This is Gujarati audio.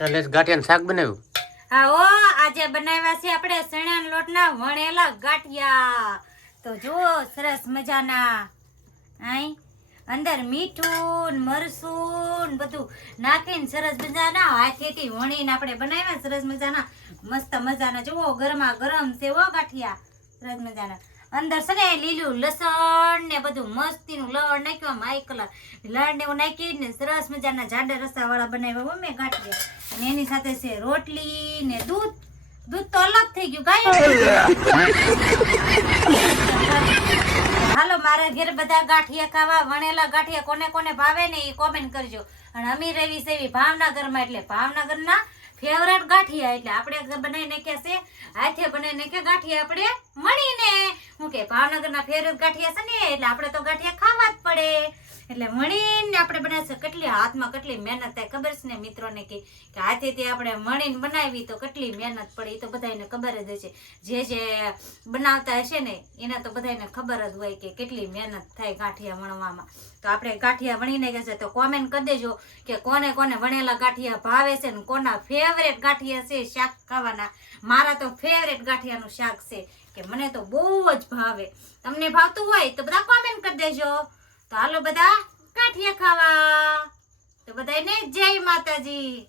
એટલે ગાંઠિયાનું શાક બનાવ્યું. હા ઓ આજે બનાવ્યા છે આપણે ચણાના લોટના વણેલા ગાંઠિયા. તો જુઓ સરસ મજાના. આઈ અંદર મીઠું મરસું બધું નાખીને સરસ મજાના હાથેથી વણીને આપણે બનાવ્યા સરસ મજાના મસ્ત મજાના. જુઓ ગરમા ગરમ છે ઓ ગાંઠિયા સરસ મજાના. અંદર છે ને લીલું લસણ ને બધું મસ્તીનું લણ નાખ્યું, આઈ કલર લણ ને એવું નાખીને સરસ મજાના જાડા રસા વાળા બનાવ્યા મેં ગાંઠિયા. અને એની સાથે છે રોટલી ને દૂધ. દૂધ તો અલગ થઈ ગયું ગાય. હાલો મારા ઘેર બધા ગાંઠિયા ખાવા, વણેલા ગાંઠિયા કોને કોને ભાવે ને એ કોમેન્ટ કરજો. અને અમી રવી સેવી ભાવનગરમાં, એટલે ભાવનગરના ફેવરેટ ગાંઠિયા એટલે આપણે બનાવી નાખ્યા છે, હાથે બનાવી નાખ્યા ગાંઠિયા આપણે મળીને. હું કે ભાવનગરના ફેવરેટ ગાંઠિયા છે ને એટલે આપણે તો ગાંઠિયા ખાવા જ પડે. એટલે મળીને આપણે બનાવશું. કેટલી હાથમાં કેટલી મહેનત થાય ખબર છે ને મિત્રોને કે હાથેથી આપણે મળીને બનાવી તો કેટલી મહેનત પડે એ તો બધાને ખબર જ હશે. જે બનાવતા હશે ને એને તો બધાને ખબર જ હોય કે કેટલી મહેનત થાય ગાંઠિયા વણવામાં. તો આપણે ગાંઠિયા વણીને ગયા છે તો કોમેન્ટ કરી દેજો કે કોને કોને વણેલા ગાંઠિયા ભાવે છે ને કોના ફેવરેટ ગાંઠિયા છે શાક ખાવાના. મારા તો ફેવરેટ ગાંઠિયાનું શાક છે કે મને તો બહુ જ ભાવે. તમને ભાવતું હોય તો બધા કોમેન્ટ કરી દેજો. તો હાલો બધા ગાંઠિયા ખાવા. તો બધાને જય માતાજી.